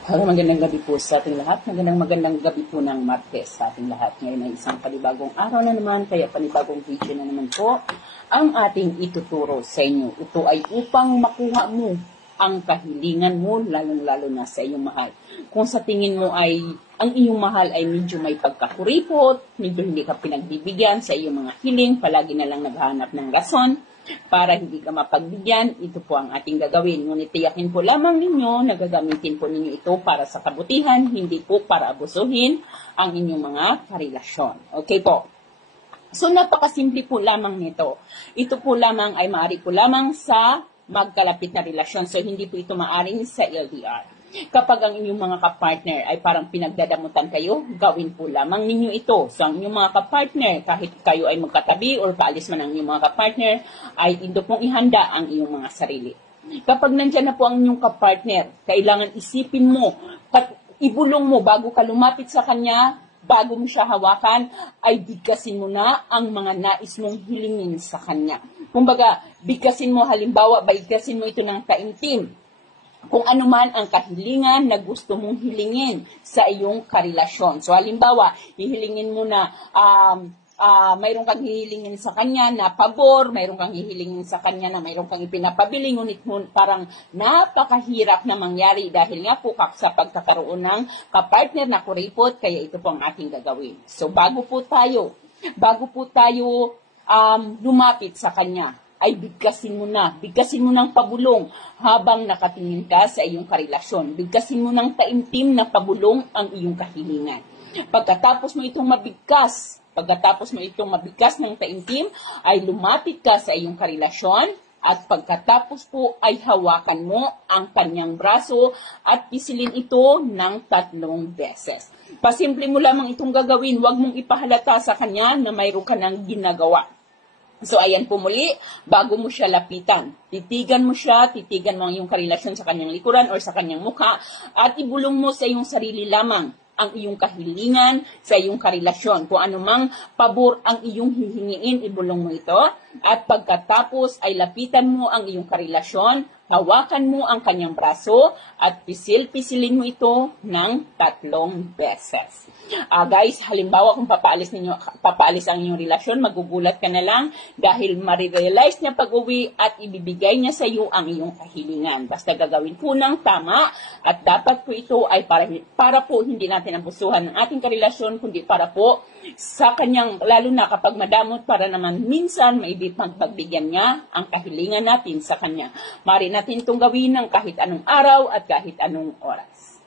Hello, magandang gabi po sa ating lahat. Magandang gabi po ng Martes sa ating lahat. Ngayon ay isang panibagong araw na naman, kaya panibagong video na naman po ang ating ituturo sa inyo. Ito ay upang makuha mo ang kahilingan mo, lalong-lalo na sa iyong mahal. Kung sa tingin mo ay ang iyong mahal ay medyo may pagkakuripot, medyo hindi ka pinagbibigyan sa iyong mga hiling, palagi na lang naghahanap ng rason para hindi ka mapagbigyan, ito po ang ating gagawin. Ngunit tiyakin po lamang ninyo na gagamitin po ninyo ito para sa kabutihan, hindi po para abusuhin ang inyong mga karelasyon. Okay po? So napakasimple po lamang nito. Ito po lamang ay maaari po lamang sa magkalapit na relasyon. So hindi po ito maaring sa LDR. Kapag ang inyong mga kapartner ay parang pinagdadamutan kayo, gawin po lamang ninyo ito. So ang inyong mga kapartner, kahit kayo ay magkatabi o kaalis man ang inyong mga kapartner, ay ito pong ihanda ang iyong mga sarili. Kapag nandyan na po ang inyong kapartner, kailangan isipin mo, ibulong mo bago ka lumapit sa kanya, bago mo siya hawakan, ay bigkasin mo na ang mga nais mong hilingin sa kanya. Kumbaga, bigkasin mo, halimbawa, bigkasin mo ito ng taimtim. Kung ano man ang kahilingan na gusto mong hilingin sa iyong karelasyon. So, halimbawa, hihilingin mo na mayroon kang hihilingin sa kanya na pabor, mayroon kang hihilingin sa kanya na mayroon kang ipinapabili, ngunit parang napakahirap na mangyari dahil nga po sa pagkakaroon ng kapartner na kuripot, kaya ito po ang ating gagawin. So, bago po tayo lumapit sa kanya, ay bigkasin mo ng pabulong habang nakatingin ka sa iyong karelasyon. Bigkasin mo ng taimtim na pabulong ang iyong kahilingan. Pagkatapos mo itong mabigkas ng taimtim, ay lumapit ka sa iyong karelasyon at pagkatapos po ay hawakan mo ang kanyang braso at pisilin ito ng 3 beses. Pasimple mo lamang itong gagawin, huwag mong ipahalata sa kanya na mayroon ka ng ginagawa. So, ayan po muli, bago mo siya lapitan, titigan mo ang iyong karelasyon sa kanyang likuran or sa kanyang mukha at ibulong mo sa iyong sarili lamang ang iyong kahilingan sa iyong karelasyon. Kung anumang pabor ang iyong hihingiin, ibulong mo ito. At pagkatapos ay lapitan mo ang iyong karelasyon, hawakan mo ang kanyang braso at pisilin mo ito ng 3 beses. Guys, halimbawa kung papaalis ang inyong relasyon, magugulat ka na lang dahil marirealize niya pag-uwi at ibibigay niya sa iyo ang iyong kahilingan. Basta gagawin po ng tama at dapat po ito ay para po hindi natin abusuhan ng ating karelasyon, kundi para po sa kanyang, lalo na kapag madamot, para naman minsan maibigyan niya ang kahilingan natin sa kanya. Mari natin itong gawin ng kahit anong araw at kahit anong oras.